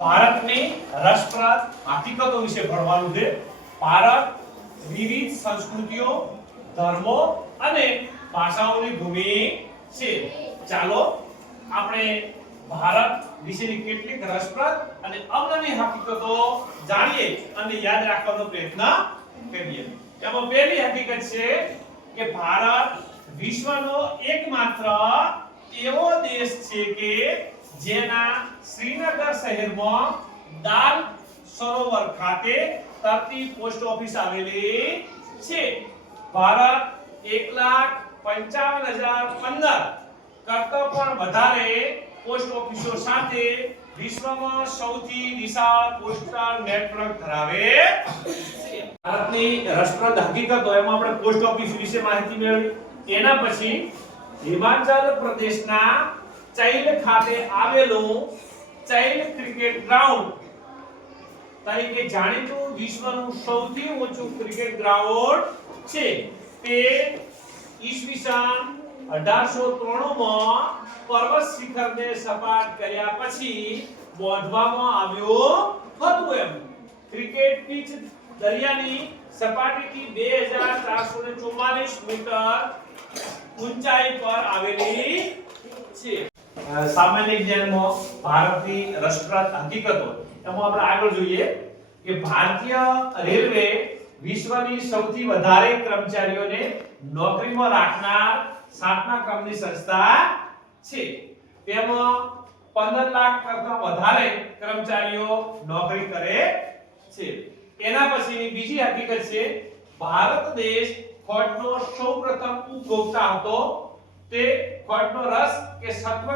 ભારતની રસપ્રદ હકીકતો વિશે ભણવાનું છે। ભારત વિવિધ સંસ્કૃતિઓ, ધર્મો અને ભાષાઓની ભૂમિ છે। ચાલો આપણે ભારત વિશેની કેટલીક રસપ્રદ અને અવનવી હકીકતો જાણીએ અને યાદ રાખવાનો પ્રયત્ન કરીએ। એમાં પહેલી હકીકત છે કે ભારત વિશ્વનો એકમાત્ર એવો દેશ છે કે જેના શ્રીનગર શહેરમાં દાલ સરોવર ખાતે તરતી પોસ્ટ ઓફિસ આવેલી છે। ભારત 1,55,015 કરતા પણ વધારે પોસ્ટ ઓફિસો સાથે વિશ્વમાં સૌથી વિશાળ પોસ્ટલ નેટવર્ક ધરાવે છે। ભારતની રસપ્રદ હકીકતો એમાં આપણે પોસ્ટ ઓફિસ વિશે માહિતી મેળવી। એના પછી હિમાચલ પ્રદેશના ચૈલ ખાતે આવેલું ચૈલ ક્રિકેટ ગ્રાઉન્ડ તરીકે જાણીતું વિશ્વનું સૌથી ઊંચું ક્રિકેટ ગ્રાઉન્ડ છે। તે ઈસવીસન 1893 માં પર્વત શિખરને સપાટ કર્યા પછી બાંધવામાં આવ્યું હતું। એમ ક્રિકેટ પિચ દરિયાની સપાટીથી 2444 મીટર ઊંચાઈ પર આવેલી છે। સામાન્ય જ્ઞાનમાં ભારતની રસપ્રદ હકીકતો એમાં આપણે આગળ જોઈએ કે ભારતીય રેલવે વિશ્વની સૌથી વધારે કર્મચારીઓને નોકરીમાં રાખનાર 7મા ક્રમની સંસ્થા છે। તેમાં 15 લાખ કરતા વધારે કર્મચારીઓ નોકરી કરે છે। એના પછી બીજી હકીકત છે ભારત દેશ ખોળનો સૌપ્રથમ ઉપભોક્તા હતો। તે ખોળનો રસ કે સત્વ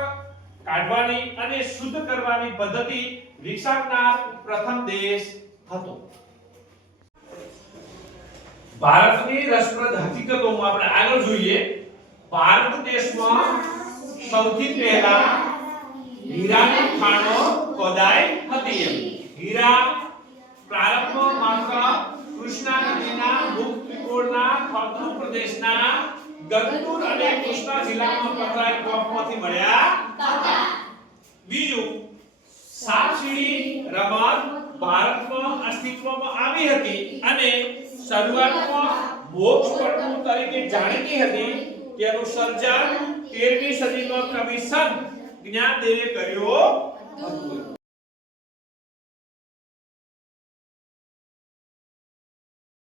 કાઢવાની અને શુદ્ધ કરવાની પદ્ધતિ વિકસાવનાર પ્રથમ દેશ હતો। ભારતની રસપ્રદ હકીકતોમાં આપણે આગળ જોઈએ। ભારત દેશમાં સૌથી પહેલા હીરાની ખાણો ખોદાઈ હતી। હીરા પ્રારંભમાં માત્ર કૃષ્ણા નદીના મુખ ત્રિકોણના ફળદ્રુપ પ્રદેશના ગંગટુર અને કૃષ્ણા જિલ્લામાં પથરાયેલ કોફમાંથી મળ્યા હતા। બીજું, સાપસીડી રમત ભારતમાં અસ્તિત્વમાં આવી હતી અને શરૂઆતમાં મોક્ષ પટુ તરીકે જાણીતી હતી। તેનું સર્જન 13મી સદીમાં કવિ સંત જ્ઞાનદેવે કર્યું હતું।